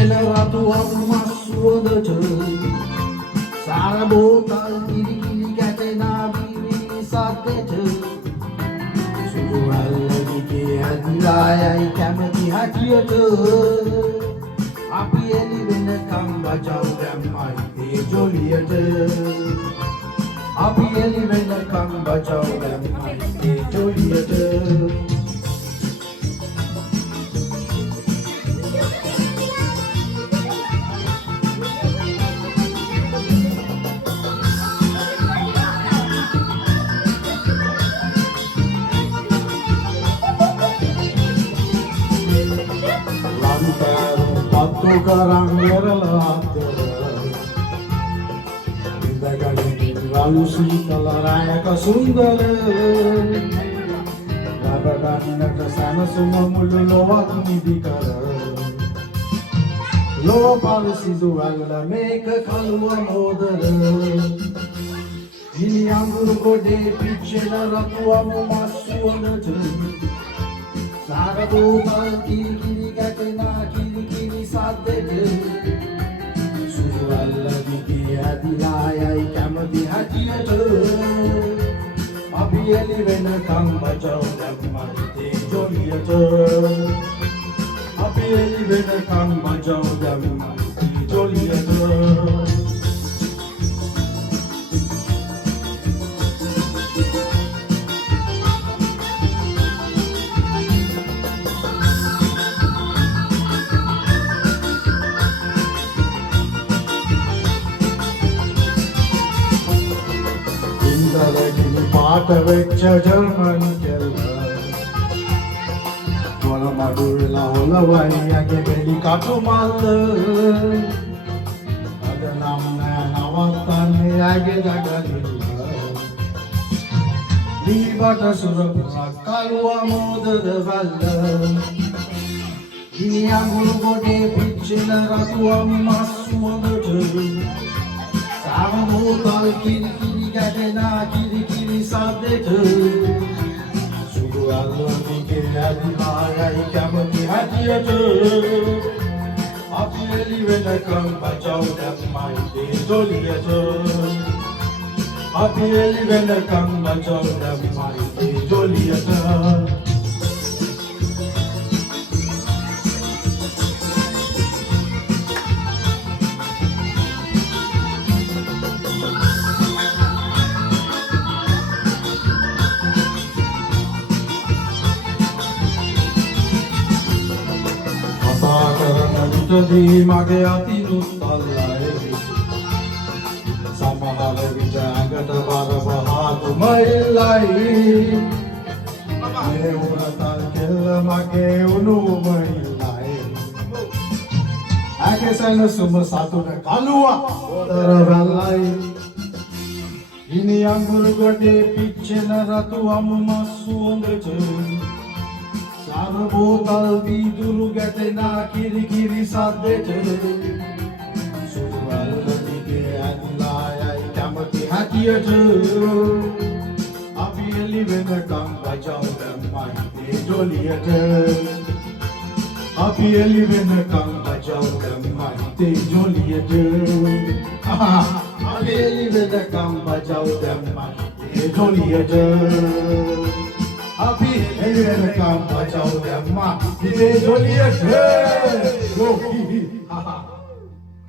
පිච්චෙන රතුවක් මස් සුවඳට සාර බෝතල් කිරි කිරි ගැටෙන බිරි සද්දෙට සුදු අල්ලදිගේ ඇදිලා යයි කැමති හැටියට අපි එළි වෙනකම් බජව් දැම්මයි ඒ ජොලියට අපි එළි වෙනකම් බජව් දැම්මයි ඒ ජොලියට පත්තු කරන් වෙරළාත් ඉඳගනින් රළු සීතල රායක සුන්දර ලබගන්නට සනසුම මුළු ලොවක් නිදි කර ලොව පරිසිදු වල්ල මේක කළුව මෝදර ගිනි අඟුරු ගොඩේ පිච්චෙන රතුවම මස් සුවඳට සාර බෝතල් කිරි කිරි ගැටෙන කිරි කිරි සද්දෙට සුදු අල්ලදිගේ ඇදිලා යයි කැමති හැටියට අපි එළි වෙනකම් බජව් දැම්මයි ඒ ජොලියට අපි එළි වෙනකම් බජව් දැම්මයි ඒ ජොලියට පාට වෙච්ච ජර්මන් කෙල්ල වල මඩු වෙලා හොලවයි යගේ බෙලි කටු මල්ල අද නම් නෑ නවත්තන්නේ යගේ දඩලිල්ල දීවට සුරපුරක් කළුව මෝදද වල්ල ගිනි අඟුරු ගොඩේ පිච්චෙන රතුවම් මස් සුවඳට සාර බෝතල් කිරි කිරි ගැටෙන කිරි කිරි සද්දෙට සුදු අල්ලදිගේ ඇදිලා යයි කැමති හැටියට අපි එළි වෙනකම් බජව් දැම්මයි ඒ ජොලියට අපි එළි වෙනකම් බජව් දැම්මයි ඒ ජොලියට විටදී මගේ අතිනුත් අල්ලයි සමහර විට ඇඟට බර බහා තුම එල්ලයි මේ උරතල් කෙල්ල මගේ උණුම ඉල්ලයි ඇගේ සැනසුම සතුට කළුවා හොදර වැල්ලයි ගිනි අඟුරු ගොඩේ පිච්චෙන රතුවම මස් සුවඳට සාර බෝතල් වීදුරු ගැටෙන කිරි කිරි සද්දෙට සුදු අල්ලදිගේ ඇදිලා යයි කැමති හැටියට අපි එළි වෙනකම් බජව් දැම්මයි ඒ ජොලියට අපි එළි වෙනකම් බජව් දැම්මයි ඒ ජොලියට අපි එළි වෙනකම් බජව් දැම්මයි ඒ ජොලියට අපි එළි වෙනකම් බජව් දැම්මයි ඒ ජොලියට